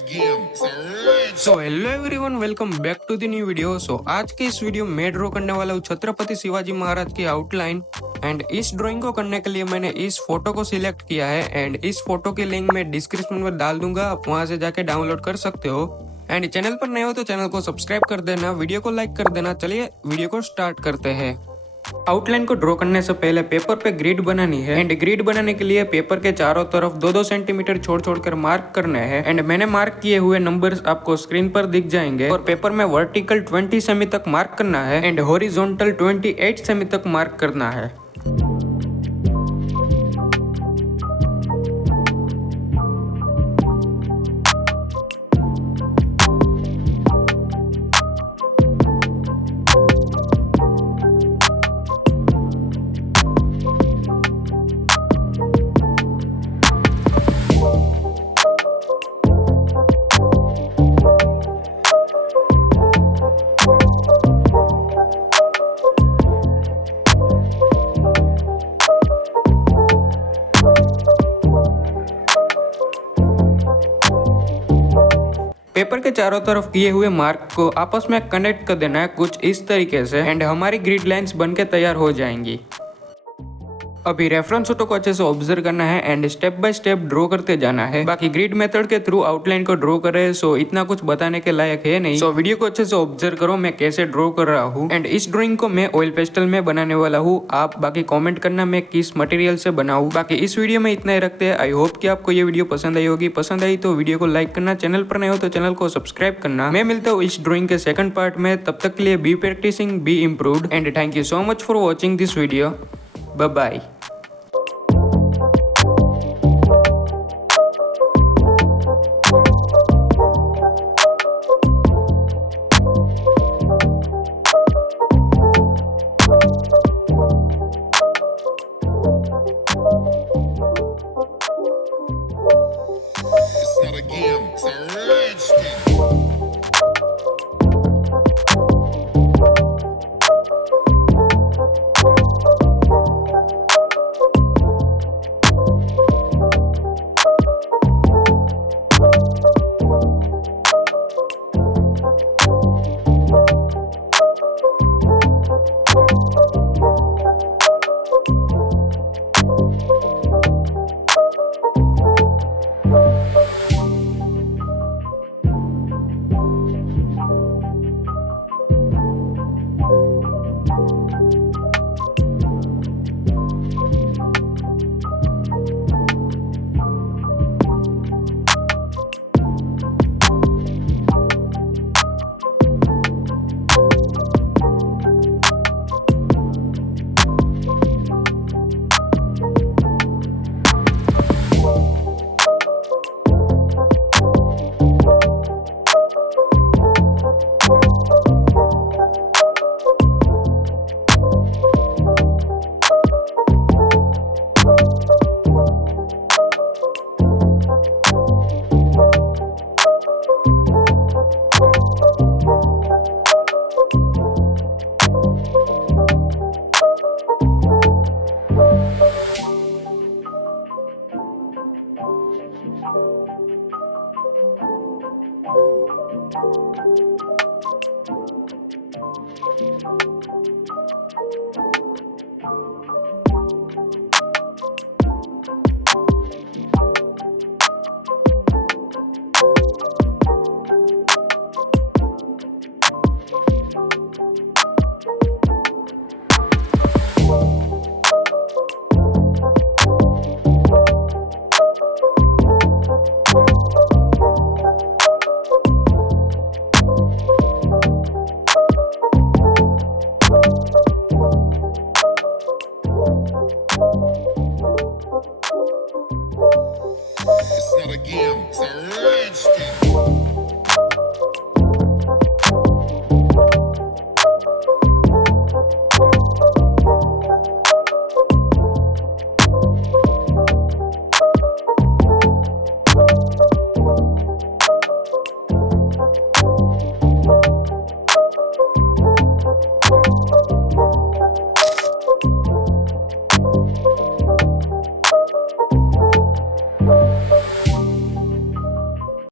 So hello everyone, welcome back to the new video. आज के इस वीडियो में ड्रॉ करने वाला हूँ छत्रपति शिवाजी महाराज की आउटलाइन। एंड इस ड्राइंग को करने के लिए मैंने इस फोटो को सिलेक्ट किया है एंड इस फोटो की लिंक मैं डिस्क्रिप्शन में डाल दूंगा, आप वहां से जाके डाउनलोड कर सकते हो। एंड चैनल पर नए हो तो चैनल को सब्सक्राइब कर देना, वीडियो को लाइक कर देना। चलिए वीडियो को स्टार्ट करते हैं। आउटलाइन को ड्रॉ करने से पहले पेपर पे ग्रिड बनानी है एंड ग्रिड बनाने के लिए पेपर के चारों तरफ 2-2 सेंटीमीटर छोड़ छोड़ कर मार्क करना है। एंड मैंने मार्क किए हुए नंबर्स आपको स्क्रीन पर दिख जाएंगे। और पेपर में वर्टिकल 20 सेमी तक मार्क करना है एंड हॉरिजॉन्टल 28 सेमी तक मार्क करना है। पेपर के चारों तरफ किए हुए मार्क को आपस में कनेक्ट कर देना है कुछ इस तरीके से एंड हमारी ग्रिड लाइंस बनके तैयार हो जाएंगी। अभी रेफरेंस फोटो को अच्छे से ऑब्जर्व करना है and step by step draw करते जाना है। बाकी ग्रिड मेथड के थ्रू आउटलाइन को ड्रॉ करे सो इतना कुछ बताने के लायक है नहीं। सो वीडियो को अच्छे से ऑब्जर्व करो मैं कैसे ड्रॉ कर रहा हूँ। एंड इस ड्राइंग को मैं ऑयल पेस्टल में बनाने वाला हूँ। आप बाकी कमेंट करना मैं किस मटेरियल से बनाऊँ। बाकी इस वीडियो में इतना ही रखते हैं। आई होप कि आपको ये वीडियो पसंद आई होगी। पसंद आई तो वीडियो को लाइक करना, चैनल पर नए हो तो चैनल को सब्सक्राइब करना। मैं मिलता हूँ इस ड्राइंग के सेकंड पार्ट में। तब तक के लिए be practising, be improved and thank you so much for watching this video. Bye bye.